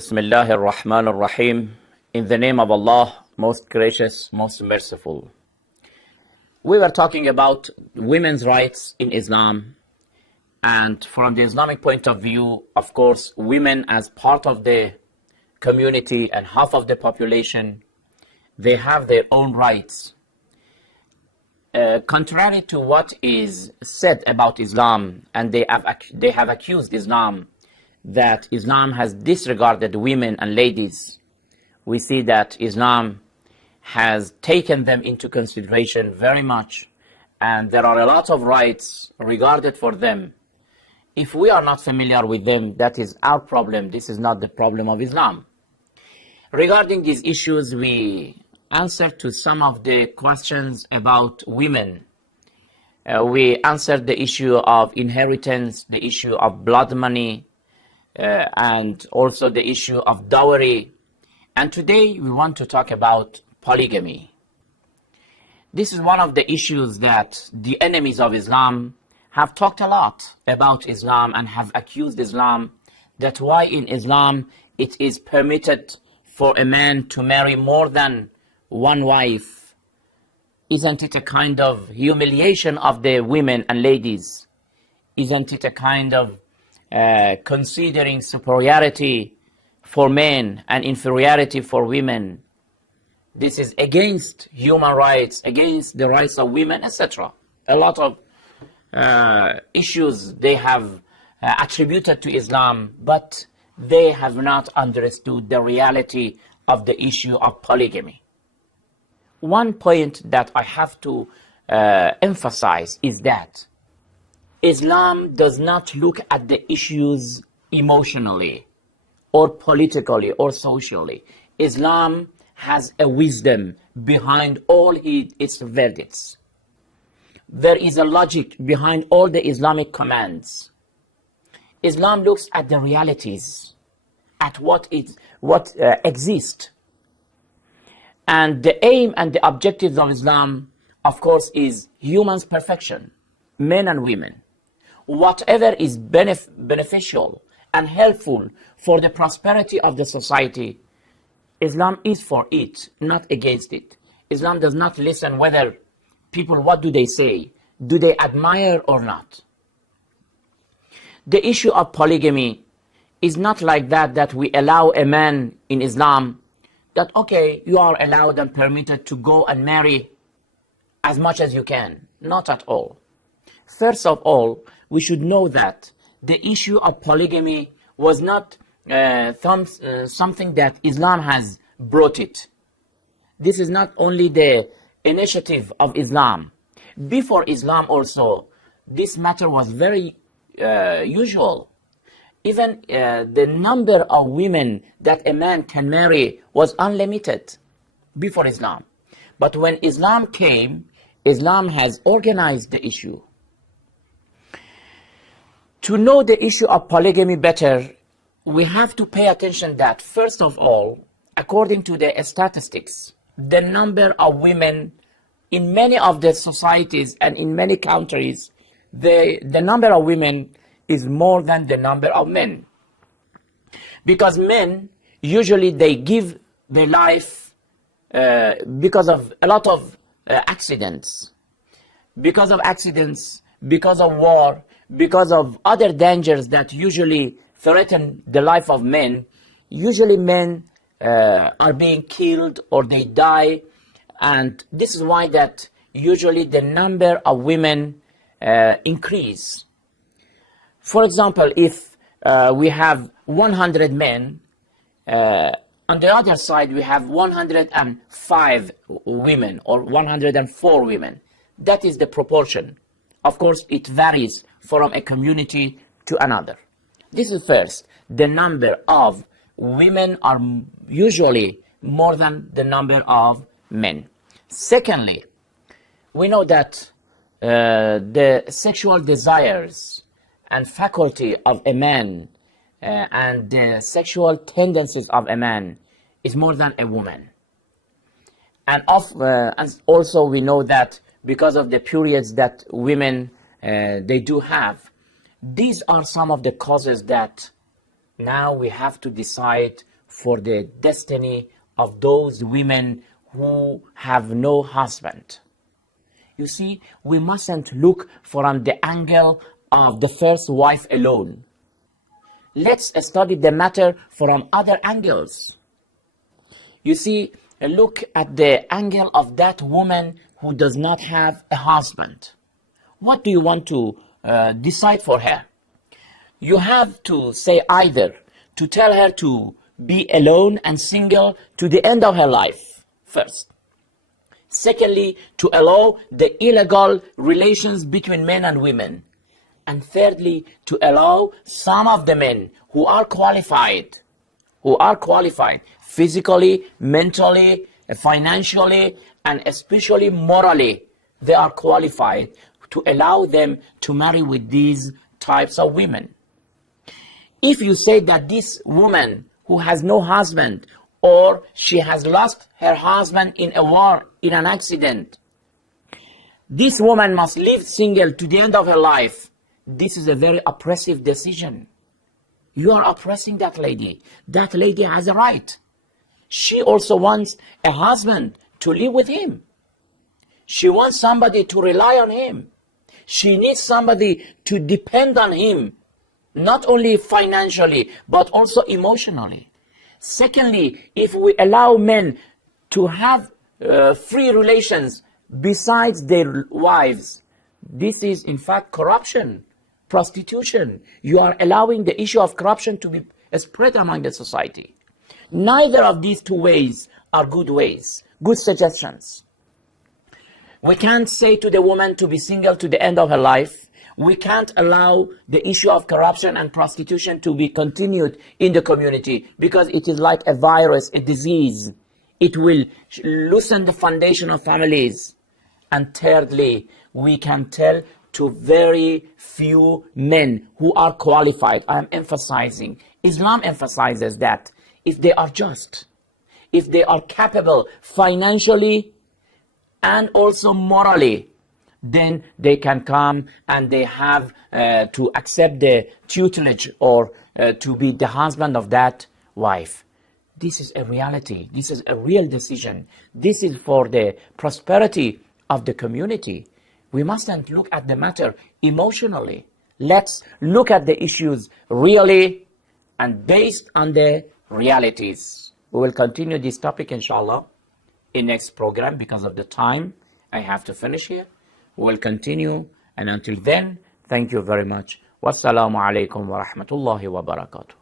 Bismillah ar-Rahman ar-Rahim. In the name of Allah, most gracious, most merciful. We were talking about women's rights in Islam. And from the Islamic point of view, of course, women as part of the community and half of the population, they have their own rights. Contrary to what is said about Islam, and they have accused Islam that Islam has disregarded women and ladies, we see that Islam has taken them into consideration very much, and there are a lot of rights regarded for them. If we are not familiar with them, that is our problem. This is not the problem of Islam. Regarding these issues, we answered to some of the questions about women. We answered the issue of inheritance, the issue of blood money, and also the issue of dowry. And today we want to talk about polygamy. This is one of the issues that the enemies of Islam have talked a lot about Islam and have accused Islam that why in Islam it is permitted for a man to marry more than one wife. Isn't it a kind of humiliation of the women and ladies? Isn't it a kind of considering superiority for men and inferiority for women? This is against human rights, against the rights of women, etc. A lot of issues they have attributed to Islam, but they have not understood the reality of the issue of polygamy. One point that I have to emphasize is that Islam does not look at the issues emotionally or politically or socially. Islam has a wisdom behind all its verdicts. There is a logic behind all the Islamic commands. Islam looks at the realities, at what exists. And the aim and the objectives of Islam, of course, is humans' perfection, men and women. Whatever is beneficial and helpful for the prosperity of the society, Islam is for it, not against it. Islam does not listen whether people, what do they say? Do they admire or not? The issue of polygamy is not like that we allow a man in Islam that, okay, you are allowed and permitted to go and marry as much as you can. Not at all. First of all, we should know that the issue of polygamy was not something that Islam has brought it. This is not only the initiative of Islam. Before Islam also, this matter was very usual. Even the number of women that a man can marry was unlimited before Islam. But when Islam came, Islam has organized the issue. To know the issue of polygamy better, we have to pay attention that, first of all, according to the statistics, the number of women in many of the societies and in many countries, the number of women is more than the number of men. Because men, usually they give their life because of a lot of accidents. Because of accidents, because of war, because of other dangers that usually threaten the life of men. Usually men are being killed or they die, and this is why that usually the number of women increase. For example, if we have 100 men, on the other side we have 105 women or 104 women. That is the proportion. Of course, it varies from a community to another. This is first. The number of women are usually more than the number of men. Secondly, we know that the sexual desires and faculty of a man and the sexual tendencies of a man is more than a woman. And also we know that because of the periods that women they do have, these are some of the causes that now we have to decide for the destiny of those women who have no husband. You see, we mustn't look from the angle of the first wife alone. Let's study the matter from other angles. You see, look at the angle of that woman who does not have a husband. What do you want to decide for her? You have to say either to tell her to be alone and single to the end of her life, first. Secondly, to allow the illegal relations between men and women. And thirdly, to allow some of the men who are qualified physically, mentally, financially, and especially morally, they are qualified to allow them to marry with these types of women. If you say that this woman who has no husband, or she has lost her husband in a war, in an accident, this woman must live single to the end of her life, this is a very oppressive decision. You are oppressing that lady. That lady has a right. She also wants a husband to live with him. She wants somebody to rely on him. She needs somebody to depend on him, not only financially, but also emotionally. Secondly, if we allow men to have free relations besides their wives, this is in fact corruption, prostitution. You are allowing the issue of corruption to be spread among the society. Neither of these two ways are good ways, good suggestions. We can't say to the woman to be single to the end of her life. We can't allow the issue of corruption and prostitution to be continued in the community, because it is like a virus, a disease. It will loosen the foundation of families. And thirdly, we can tell to very few men who are qualified. I am emphasizing, Islam emphasizes that if they are just, if they are capable financially and also morally, then they can come and they have to accept the tutelage or to be the husband of that wife. This is a reality. This is a real decision. This is for the prosperity of the community. We mustn't look at the matter emotionally. Let's look at the issues really and based on the realities. We will continue this topic, inshallah, in next program. Because of the time, I have to finish here. We will continue, and until then, thank you very much. Wassalamu alaikum wa rahmatullahi wa barakatuh.